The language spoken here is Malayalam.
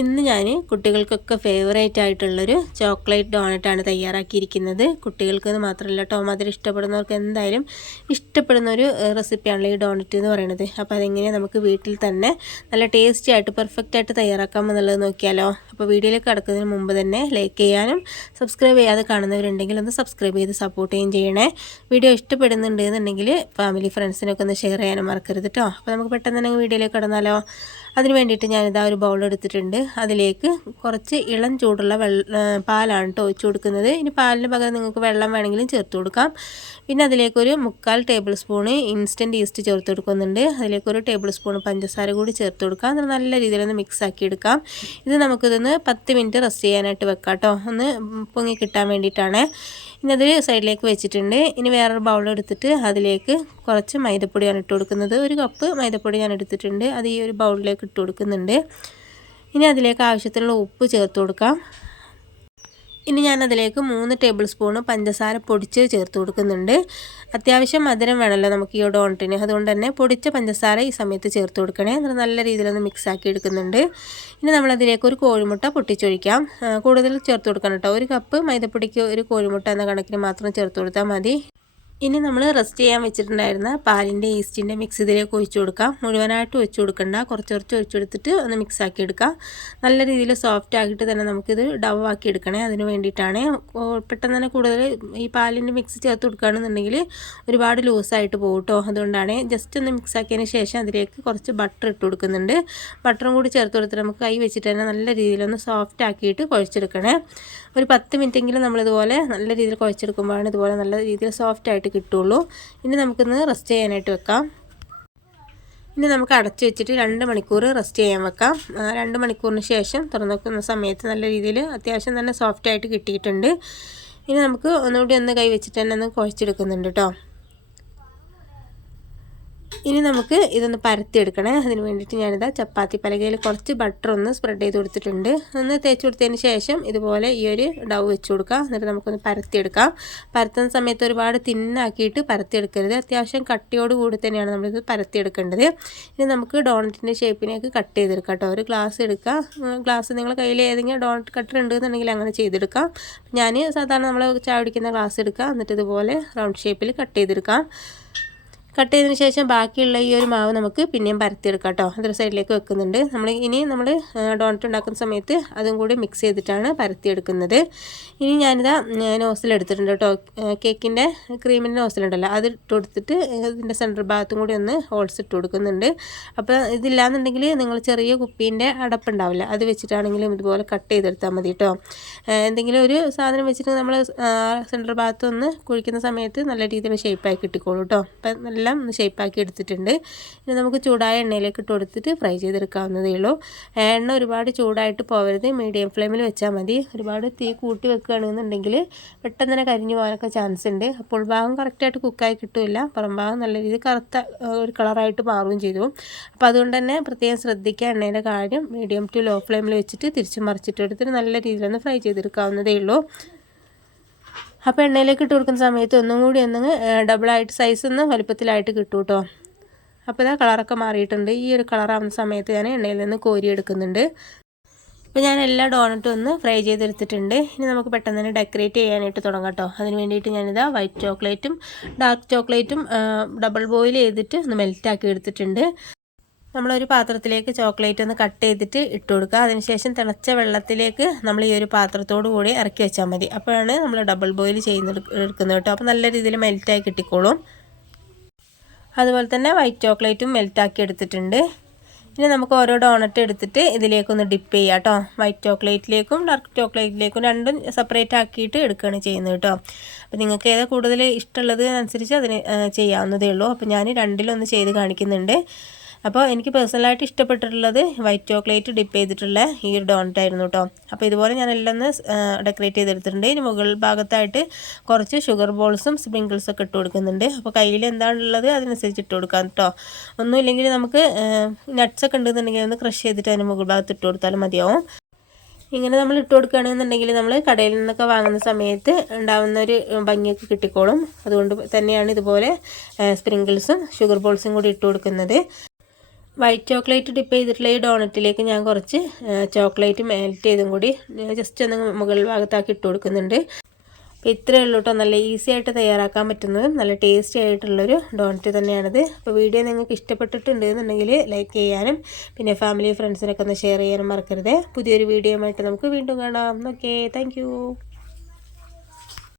ഇന്ന് ഞാൻ കുട്ടികൾക്കൊക്കെ ഫേവറേറ്റ് ആയിട്ടുള്ളൊരു ചോക്ലേറ്റ് ഡോണറ്റാണ് തയ്യാറാക്കിയിരിക്കുന്നത്. കുട്ടികൾക്ക് മാത്രമല്ല കേട്ടോ ഇഷ്ടപ്പെടുന്നവർക്ക് എന്തായാലും ഇഷ്ടപ്പെടുന്ന ഒരു റെസിപ്പിയാണല്ലോ ഈ ഡോണറ്റ് എന്ന് പറയുന്നത് അപ്പോൾ അതെങ്ങനെ നമുക്ക് വീട്ടിൽ തന്നെ നല്ല ടേസ്റ്റി ആയിട്ട് പെർഫെക്റ്റ് ആയിട്ട് തയ്യാറാക്കാം എന്നുള്ളത് നോക്കിയാലോ. അപ്പോൾ വീഡിയോയിലേക്ക് കടക്കുന്നതിന് മുമ്പ് തന്നെ ലൈക്ക് ചെയ്യാനും സബ്സ്ക്രൈബ് ചെയ്യാതെ കാണുന്നവരുണ്ടെങ്കിൽ ഒന്ന് സബ്സ്ക്രൈബ് ചെയ്ത് സപ്പോർട്ട് ചെയ്യുകയും ചെയ്യണേ. വീഡിയോ ഇഷ്ടപ്പെടുന്നുണ്ട് എന്നുണ്ടെങ്കിൽ ഫാമിലി ഫ്രണ്ട്സിനൊക്കെ ഒന്ന് ഷെയർ ചെയ്യാനും മറക്കരുത് കേട്ടോ. അപ്പോൾ നമുക്ക് പെട്ടെന്ന് തന്നെ വീഡിയോയിലേക്ക് കടന്നാലോ. അതിന് വേണ്ടിയിട്ട് ഞാനിതാ ഒരു ബൗൾ എടുത്തിട്ടുണ്ട്. അതിലേക്ക് കുറച്ച് ഇളം ചൂടുള്ള വെള്ള പാലാണ് കേട്ടോ ഒഴിച്ചു കൊടുക്കുന്നത്. ഇനി പാലിന് പകരം നിങ്ങൾക്ക് വെള്ളം വേണമെങ്കിലും ചേർത്ത് കൊടുക്കാം. പിന്നെ അതിലേക്കൊരു മുക്കാൽ ടേബിൾ സ്പൂണ് ഇൻസ്റ്റന്റ് ഈസ്റ്റ് ചേർത്ത് കൊടുക്കുന്നുണ്ട്. അതിലേക്കൊരു ടേബിൾ സ്പൂൺ പഞ്ചസാര കൂടി ചേർത്ത് കൊടുക്കാം. അത് നല്ല രീതിയിലൊന്ന് മിക്സ് ആക്കി എടുക്കാം. ഇത് നമുക്കിതൊന്ന് പത്ത് മിനിറ്റ് റെസ്റ്റ് ചെയ്യാനായിട്ട് വെക്കാം കേട്ടോ ഒന്ന് പൊങ്ങി കിട്ടാൻ വേണ്ടിയിട്ടാണ്. ഇനി അതിൽ സൈഡിലേക്ക് വെച്ചിട്ടുണ്ട്. ഇനി വേറൊരു ബൗൾ എടുത്തിട്ട് അതിലേക്ക് കുറച്ച് മൈദപ്പൊടിയാണ് ഇട്ട് കൊടുക്കുന്നത്. ഒരു കപ്പ് മൈദപ്പൊടി ഞാൻ എടുത്തിട്ടുണ്ട്. അത് ഈ ഒരു ബൗളിലേക്ക് ഇട്ട് കൊടുക്കുന്നുണ്ട്. ഇനി അതിലേക്ക് ആവശ്യത്തിനുള്ള ഉപ്പ് ചേർത്ത് കൊടുക്കാം. ഇനി ഞാൻ അതിലേക്ക് മൂന്ന് ടേബിൾ സ്പൂണ് പഞ്ചസാര പൊടിച്ച് ചേർത്ത് കൊടുക്കുന്നുണ്ട്. അത്യാവശ്യം മധുരം വേണമല്ലോ നമുക്ക് ഈ ഡോണട്ടിന് അതുകൊണ്ട് തന്നെ പൊടിച്ച പഞ്ചസാര ഈ സമയത്ത് ചേർത്ത് കൊടുക്കണേ. എന്നിട്ട് നല്ല രീതിയിലൊന്ന് മിക്സ് ആക്കി എടുക്കുന്നുണ്ട്. ഇനി നമ്മളതിലേക്ക് ഒരു കോഴിമുട്ട പൊട്ടിച്ചൊഴിക്കാം. കൂടുതൽ ചേർത്ത് കൊടുക്കണം കേട്ടോ. ഒരു കപ്പ് മൈദപ്പൊടിക്ക് ഒരു കോഴിമുട്ട എന്ന കണക്കിന് മാത്രം ചേർത്ത് കൊടുത്താൽ മതി. ഇനി നമ്മൾ റെസ്റ്റ് ചെയ്യാൻ വെച്ചിട്ടുണ്ടായിരുന്ന പാലിന്റെ ഈസ്റ്റിന്റെ മിക്സ് ഇതിലേക്ക് ഒഴിച്ചു കൊടുക്കാം. മുഴുവനായിട്ട് ഒഴിച്ചു കൊടുക്കണ്ട. കുറച്ച് കുറച്ച് ഒഴിച്ചു കൊടുത്തിട്ട് ഒന്ന് മിക്സ് ആക്കി എടുക്കാം. നല്ല രീതിയിൽ സോഫ്റ്റ് ആക്കിയിട്ട് തന്നെ നമുക്കിത് ഡവ് ആക്കി എടുക്കണേ. അതിന് വേണ്ടിയിട്ടാണ്. പെട്ടെന്ന് തന്നെ കൂടുതൽ ഈ പാലിന്റെ മിക്സ് ചേർത്ത് കൊടുക്കുകയാണെന്നുണ്ടെങ്കിൽ ഒരുപാട് ലൂസായിട്ട് പോകും കേട്ടോ അതുകൊണ്ടാണ് ജസ്റ്റ് ഒന്ന് മിക്സ് ആക്കിയതിന് ശേഷം അതിലേക്ക് കുറച്ച് ബട്ടർ ഇട്ട് കൊടുക്കുന്നുണ്ട്. ബട്ടറും കൂടി ചേർത്ത് കൊടുത്തിട്ട് നമുക്ക് കൈ വെച്ചിട്ട് തന്നെ നല്ല രീതിയിലൊന്ന് സോഫ്റ്റ് ആക്കിയിട്ട് കുഴച്ചെടുക്കണേ. ഒരു പത്ത് മിനിറ്റെങ്കിലും നമ്മളിതുപോലെ നല്ല രീതിയിൽ കുഴച്ചെടുക്കുമ്പോഴാണ് ഇതുപോലെ നല്ല രീതിയിൽ സോഫ്റ്റ് ആയിട്ട് കിട്ടുള്ളൂ. ഇനി നമുക്കിന്ന് റെസ്റ്റ് ചെയ്യാനായിട്ട് വെക്കാം. ഇനി നമുക്ക് അടച്ചു വെച്ചിട്ട് രണ്ട് മണിക്കൂർ റെസ്റ്റ് ചെയ്യാൻ വെക്കാം. രണ്ട് മണിക്കൂറിന് ശേഷം തുറന്നു വെക്കുന്ന സമയത്ത് നല്ല രീതിയിൽ അത്യാവശ്യം തന്നെ സോഫ്റ്റായിട്ട് കിട്ടിയിട്ടുണ്ട്. ഇനി നമുക്ക് ഒന്നുകൂടി ഒന്ന് കൈ വെച്ചിട്ട് തന്നെ ഒന്ന് കുഴച്ചെടുക്കുന്നുണ്ട് കേട്ടോ. ഇനി നമുക്ക് ഇതൊന്ന് പരത്തിയെടുക്കണേ. അതിന് വേണ്ടിയിട്ട് ഞാനിതാ ചപ്പാത്തി പലകയിൽ കുറച്ച് ബട്ടർ ഒന്ന് സ്പ്രെഡ് ചെയ്ത് കൊടുത്തിട്ടുണ്ട്. ഒന്ന് തേച്ച് കൊടുത്തതിന് ശേഷം ഇതുപോലെ ഈ ഒരു ഡവ് വെച്ച് കൊടുക്കുക എന്നിട്ട് നമുക്കൊന്ന് പരത്തിയെടുക്കാം. പരത്തുന്ന സമയത്ത് ഒരുപാട് തിന്നാക്കിയിട്ട് പരത്തിയെടുക്കരുത്. അത്യാവശ്യം കട്ടിയോട് കൂടി തന്നെയാണ് നമ്മളിത് പരത്തിയെടുക്കേണ്ടത്. ഇനി നമുക്ക് ഡോണറ്റിന്റെ ഷേപ്പിനേക്ക് കട്ട് ചെയ്തെടുക്കാം കേട്ടോ ഒരു ഗ്ലാസ് എടുക്കുക ഗ്ലാസ് നിങ്ങൾ കയ്യിൽ ഏതെങ്കിലും ഡോണറ്റ് കട്ടർ ഉണ്ടെന്നുണ്ടെങ്കിൽ അങ്ങനെ ചെയ്തെടുക്കാം. ഞാൻ സാധാരണ നമ്മൾ ചായ കുടിക്കുന്ന ഗ്ലാസ് എടുക്കുക എന്നിട്ട് ഇതുപോലെ റൗണ്ട് ഷേപ്പിൽ കട്ട് ചെയ്തെടുക്കാം. കട്ട് ചെയ്തതിന് ശേഷം ബാക്കിയുള്ള ഈ ഒരു മാവ് നമുക്ക് പിന്നെയും പരത്തിയെടുക്കാം കേട്ടോ അതൊരു സൈഡിലേക്ക് വെക്കുന്നുണ്ട്. നമ്മൾ ഇനി നമ്മൾ ഡോണറ്റ് ഉണ്ടാക്കുന്ന സമയത്ത് അതും കൂടി മിക്സ് ചെയ്തിട്ടാണ് പരത്തിയെടുക്കുന്നത്. ഇനി ഞാനിതാ നോസിൽ എടുത്തിട്ടുണ്ട് കേട്ടോ കേക്കിന്റെ ക്രീമിന്റെ നോസിലുണ്ടല്ലോ അത് ഇട്ട് കൊടുത്തിട്ട് ഇതിന്റെ സെന്റർ ഭാഗത്തും കൂടി ഒന്ന് ഹോൾസ് ഇട്ട് കൊടുക്കുന്നുണ്ട്. അപ്പോൾ ഇതില്ലാന്നുണ്ടെങ്കിൽ നിങ്ങൾ ചെറിയ കുപ്പീന്റെ അടപ്പുണ്ടാവില്ല. അത് വെച്ചിട്ടാണെങ്കിലും ഇതുപോലെ കട്ട് ചെയ്തെടുത്താൽ മതി കേട്ടോ എന്തെങ്കിലും ഒരു സാധനം വെച്ചിട്ട് നമ്മൾ സെന്റർ ഭാഗത്തൊന്ന് കുഴിക്കുന്ന സമയത്ത് നല്ല രീതിയിൽ ഷേപ്പായി കിട്ടിക്കോളൂ കേട്ടോ അപ്പം നല്ല എല്ലാം ഷേപ്പാക്കി എടുത്തിട്ടുണ്ട്. ഇനി നമുക്ക് ചൂടായ എണ്ണയിലേക്ക് ഇട്ട് കൊടുത്തിട്ട് ഫ്രൈ ചെയ്തെടുക്കാവുന്നതേ ഉള്ളൂ. എണ്ണ ഒരുപാട് ചൂടായിട്ട് പോകരുത് മീഡിയം ഫ്ലെയിമിൽ വെച്ചാൽ മതി. ഒരുപാട് തീ കൂട്ടി വെക്കുകയാണെന്നുണ്ടെങ്കിൽ പെട്ടെന്ന് തന്നെ കരിഞ്ഞു പോകാനൊക്കെ ചാൻസ് ഉണ്ട്. അപ്പോൾ ഭാഗം കറക്റ്റായിട്ട് കുക്കായി കിട്ടില്ല. പുറം ഭാഗം നല്ല രീതിയിൽ കറുത്ത ഒരു കളറായിട്ട് മാറുകയും ചെയ്തു. അപ്പോൾ അതുകൊണ്ട് തന്നെ പ്രത്യേകം ശ്രദ്ധിക്കുക എണ്ണയുടെ കാര്യം. മീഡിയം ടു ലോ ഫ്ലെയിമിൽ വെച്ചിട്ട് തിരിച്ച് മറിച്ചിട്ട് എടുത്തിട്ട് നല്ല രീതിയിലൊന്ന് ഫ്രൈ ചെയ്തെടുക്കാവുന്നതേ ഉള്ളൂ. അപ്പോൾ എണ്ണയിലേക്ക് ഇട്ട് കൊടുക്കുന്ന സമയത്ത് ഒന്നും കൂടി ഒന്ന് ഡബിളായിട്ട് സൈസ് ഒന്ന് വലുപ്പത്തിലായിട്ട് കിട്ടും കേട്ടോ അപ്പോൾ ഇതാ കളറൊക്കെ മാറിയിട്ടുണ്ട്. ഈ ഒരു കളറാവുന്ന സമയത്ത് ഞാൻ എണ്ണയിൽ നിന്ന് കോരി എടുക്കുന്നുണ്ട്. അപ്പോൾ ഞാൻ എല്ലാ ഡോണറ്റും ഒന്ന് ഫ്രൈ ചെയ്തെടുത്തിട്ടുണ്ട്. ഇനി നമുക്ക് പെട്ടെന്ന് തന്നെ ഡെക്കറേറ്റ് ചെയ്യാനായിട്ട് തുടങ്ങാം കേട്ടോ അതിന് വേണ്ടിയിട്ട് ഞാനിതാ വൈറ്റ് ചോക്ലേറ്റും ഡാർക്ക് ചോക്ലേറ്റും ഡബിൾ ബോയിൽ ചെയ്തിട്ട് ഒന്ന് മെൽറ്റാക്കി എടുത്തിട്ടുണ്ട്. നമ്മളൊരു പാത്രത്തിലേക്ക് ചോക്ലേറ്റ് ഒന്ന് കട്ട് ചെയ്തിട്ട് ഇട്ട് കൊടുക്കുക. അതിനുശേഷം തിളച്ച വെള്ളത്തിലേക്ക് നമ്മൾ ഈ ഒരു പാത്രത്തോടു കൂടി ഇറക്കി വെച്ചാൽ മതി. അപ്പോഴാണ് നമ്മൾ ഡബിൾ ബോയിൽ ചെയ്യുന്ന എടുക്കുന്നത് കേട്ടോ. അപ്പോൾ നല്ല രീതിയിൽ മെൽറ്റായി കിട്ടിക്കോളും. അതുപോലെ തന്നെ വൈറ്റ് ചോക്ലേറ്റും മെൽറ്റാക്കി എടുത്തിട്ടുണ്ട്. ഇനി നമുക്ക് ഓരോ ഡോണറ്റ് എടുത്തിട്ട് ഇതിലേക്കൊന്ന് ഡിപ്പ് ചെയ്യാം കേട്ടോ. വൈറ്റ് ചോക്ലേറ്റിലേക്കും ഡാർക്ക് ചോക്ലേറ്റിലേക്കും രണ്ടും സെപ്പറേറ്റ് ആക്കിയിട്ട് എടുക്കുകയാണ് ചെയ്യുന്നത് കേട്ടോ. അപ്പോൾ നിങ്ങൾക്ക് ഏതാ കൂടുതൽ ഇഷ്ടമുള്ളത് അനുസരിച്ച് അതിന് ചെയ്യാവുന്നതേ ഉള്ളൂ. അപ്പോൾ ഞാൻ രണ്ടിലൊന്ന് ചെയ്ത് കാണിക്കുന്നുണ്ട്. അപ്പോൾ എനിക്ക് പേഴ്സണലായിട്ട് ഇഷ്ടപ്പെട്ടിട്ടുള്ളത് വൈറ്റ് ചോക്ലേറ്റ് ഡിപ്പ് ചെയ്തിട്ടുള്ള ഈ ഒരു ഡോണറ്റ് ആയിരുന്നു കേട്ടോ അപ്പോൾ ഇതുപോലെ ഞാൻ എല്ലാം ഒന്ന് ഡെക്കറേറ്റ് ചെയ്തെടുത്തിട്ടുണ്ട്. ഇനി മുകൾ ഭാഗത്തായിട്ട് കുറച്ച് ഷുഗർ ബോൾസും സ്പ്രിങ്കിൾസും ഒക്കെ ഇട്ട് കൊടുക്കുന്നുണ്ട്. അപ്പോൾ കയ്യിൽ എന്താണുള്ളത് അതിനനുസരിച്ച് ഇട്ട് കൊടുക്കാം കേട്ടോ ഒന്നുമില്ലെങ്കിൽ നമുക്ക് നട്ട്സ് ഒക്കെ ഉണ്ടെന്നുണ്ടെങ്കിൽ ഒന്ന് ക്രഷ് ചെയ്തിട്ട് അതിന് മുകൾ ഭാഗത്ത് ഇട്ട് കൊടുത്താലും മതിയാവും. ഇങ്ങനെ നമ്മൾ ഇട്ട് കൊടുക്കുകയാണെന്നുണ്ടെങ്കിൽ നമ്മൾ കടയിൽ നിന്നൊക്കെ വാങ്ങുന്ന സമയത്ത് ഉണ്ടാകുന്ന ഒരു ഭംഗിയൊക്കെ കിട്ടിക്കോളും. അതുകൊണ്ട് തന്നെയാണ് ഇതുപോലെ സ്പ്രിങ്കിൾസും ഷുഗർ ബോൾസും കൂടി ഇട്ട് കൊടുക്കുന്നത്. വൈറ്റ് ചോക്ലേറ്റ് ഡിപ്പ് ചെയ്തിട്ടുള്ള ഈ ഡോണറ്റിലേക്ക് ഞാൻ കുറച്ച് ചോക്ലേറ്റ് മെൽറ്റ് ചെയ്തും കൂടി ജസ്റ്റ് ഒന്ന് മുകൾ ഭാഗത്താക്കി ഇട്ട് കൊടുക്കുന്നുണ്ട്. അപ്പോൾ ഇത്രയേ ഉള്ളൂ കേട്ടോ നല്ല ഈസി ആയിട്ട് തയ്യാറാക്കാൻ പറ്റുന്നതും. നല്ല ടേസ്റ്റി ആയിട്ടുള്ളൊരു ഡോണറ്റ് തന്നെയാണിത്. അപ്പോൾ വീഡിയോ നിങ്ങൾക്ക് ഇഷ്ടപ്പെട്ടിട്ടുണ്ട് എന്നുണ്ടെങ്കിൽ ലൈക്ക് ചെയ്യാനും പിന്നെ ഫാമിലി ഫ്രണ്ട്സിനൊക്കെ ഒന്ന് ഷെയർ ചെയ്യാനും മറക്കരുത്. പുതിയൊരു വീഡിയോ ആയിട്ട് നമുക്ക് വീണ്ടും കാണാം. Okay thank